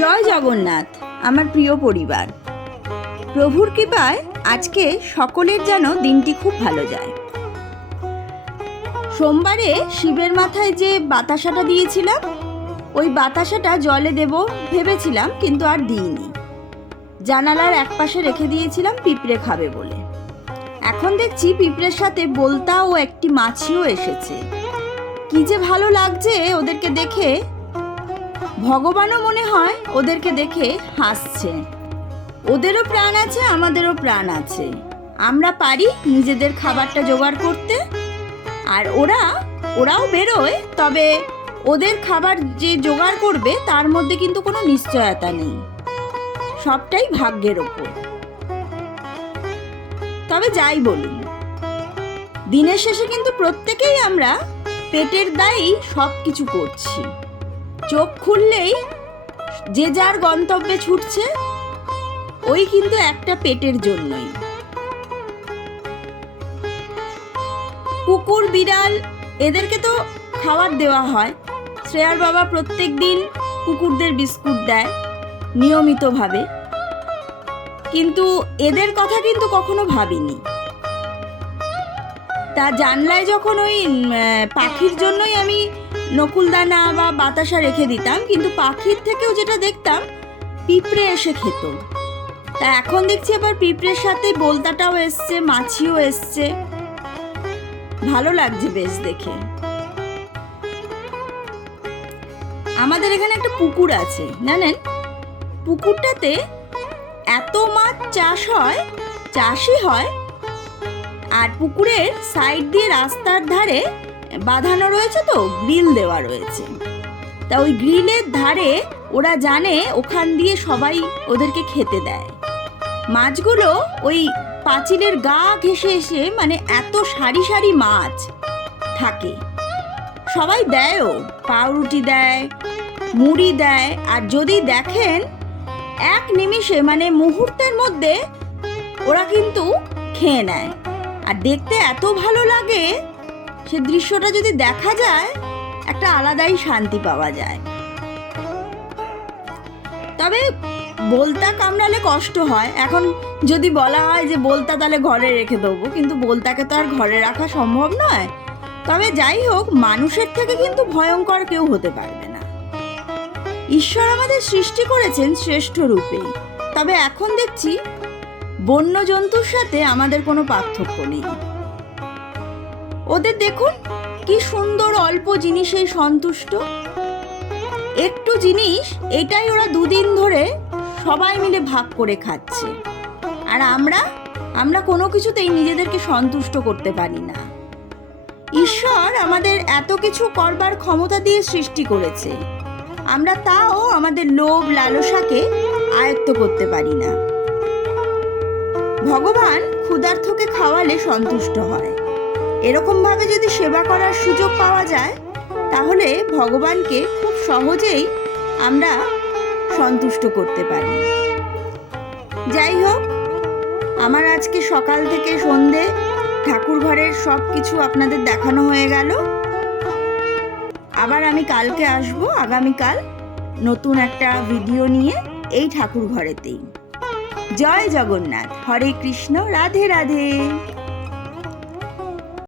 জয় জগন্নাথ, আমার প্রিয় পরিবার। প্রভুর কৃপায় আজকে সকলের যেন দিনটি খুব ভালো যায়। সোমবারে শিবের মাথায় যে বাতাসাটা দিয়েছিলাম, ওই বাতাসাটা জলে দেব ভেবেছিলাম, কিন্তু আর দিইনি। জানালার একপাশে রেখে দিয়েছিলাম, পিঁপড়ে খাবে বলে। এখন দেখছি পিঁপড়ের সাথে বলতা ও একটি মাছিও এসেছে। কি যে ভালো লাগছে ওদেরকে দেখে ভগবানও মনে হয় ওদেরকে দেখে হাসছে। ওদেরও প্রাণ আছে, আমাদেরও প্রাণ আছে। আমরা পারি নিজেদের খাবারটা জোগাড় করতে। আর ওরা, ওরাও বেরোয়, তবে ওদের খাবার যে জোগাড় করবে, তার মধ্যে কিন্তু কোনো নিশ্চয়তা নেই। সবটাই ভাগ্যের ওপর। তবে যাই বলুন, দিনের শেষে কিন্তু প্রত্যেকেই আমরা পেটের দায়ী সব কিছু করছি। চোখ খুললেই যে যার গন্তব্যে ছুটছে, ওই কিন্তু একটা পেটের জন্যই। কুকুর, বিড়াল, এদেরকে তো খাবার দেওয়া হয়। শ্রেয়ার বাবা প্রত্যেক দিন কুকুরদের বিস্কুট দেয়, নিয়মিতভাবে। কিন্তু এদের কথা কিন্তু কখনো ভাবিনি। তা জানলায় যখন ওই পাখির জন্যই আমি নকুলদানা বা বাতাসা রেখে দিতাম, কিন্তু পাখির থেকেও যেটা দেখতাম, পিঁপড়ে এসে খেত। তা এখন দেখছি আবার পিঁপড়ের সাথে বলতাটাও এসছে, মাছিও এসছে। ভালো লাগছে বেশ দেখে। আমাদের এখানে একটা পুকুর আছে, জানেন? পুকুরটাতে এত মাছ চাষ হয়, চাষই হয়, আর পুকুরের সাইড দিয়ে রাস্তার ধারে বাঁধানো রয়েছে তো, গ্রিল দেওয়া রয়েছে। তা ওই গ্রিলের ধারে ওরা জানে ওখান দিয়ে সবাই ওদেরকে খেতে দেয়। মাছগুলো ওই পাঁচিলের গা ঘেসে এসে মানে এত সারি সারি মাছ থাকে। সবাই দেয়ও, পাউরুটি দেয়, মুড়ি দেয়, আর যদি দেখেন এক নিমিষে মানে মুহূর্তের মধ্যে ওরা কিন্তু খেয়ে নেয়। আর দেখতে এত ভালো লাগে সে দৃশ্যটা যদি দেখা যায়, একটা আলাদাই শান্তি পাওয়া যায়। তবে বলতা কামড়ালে কষ্ট হয়। এখন যদি বলা হয় যে বলতা তাহলে ঘরে রেখে দেবো, কিন্তু বলতাকে তো আর ঘরে রাখা সম্ভব নয়। তবে যাই হোক, মানুষের থেকে কিন্তু ভয়ঙ্কর কেউ হতে পারবে না। ঈশ্বর আমাদের সৃষ্টি করেছেন শ্রেষ্ঠ রূপে তবে এখন দেখছি বন্য জন্তুর সাথে আমাদের কোনো পার্থক্য নেই। ওদের দেখুন, কি সুন্দর অল্প জিনিসেই সন্তুষ্ট। একটু জিনিস, এটাই ওরা দুদিন ধরে সবাই মিলে ভাগ করে খাচ্ছে। আর আমরা আমরা কোনো কিছুতেই নিজেদেরকে সন্তুষ্ট করতে পারি না। ঈশ্বর আমাদের এত কিছু করবার ক্ষমতা দিয়ে সৃষ্টি করেছে। আমরা তাও আমাদের লোভ লালসাকে আয়ত্ত করতে পারি না। ভগবান ক্ষুধার্থকে খাওয়ালে সন্তুষ্ট হয়। এরকমভাবে যদি সেবা করার সুযোগ পাওয়া যায়, তাহলে ভগবানকে খুব সহজেই আমরা সন্তুষ্ট করতে পারি। যাই হোক, আমার আজকে সকাল থেকে সন্ধে ঠাকুর ঘরের সব কিছু আপনাদের দেখানো হয়ে গেল। আবার আমি কালকে আসব, আগামীকাল নতুন একটা ভিডিও নিয়ে এই ঠাকুর ঘরেতেই। জয় জগন্নাথ, হরে কৃষ্ণ, রাধে রাধে।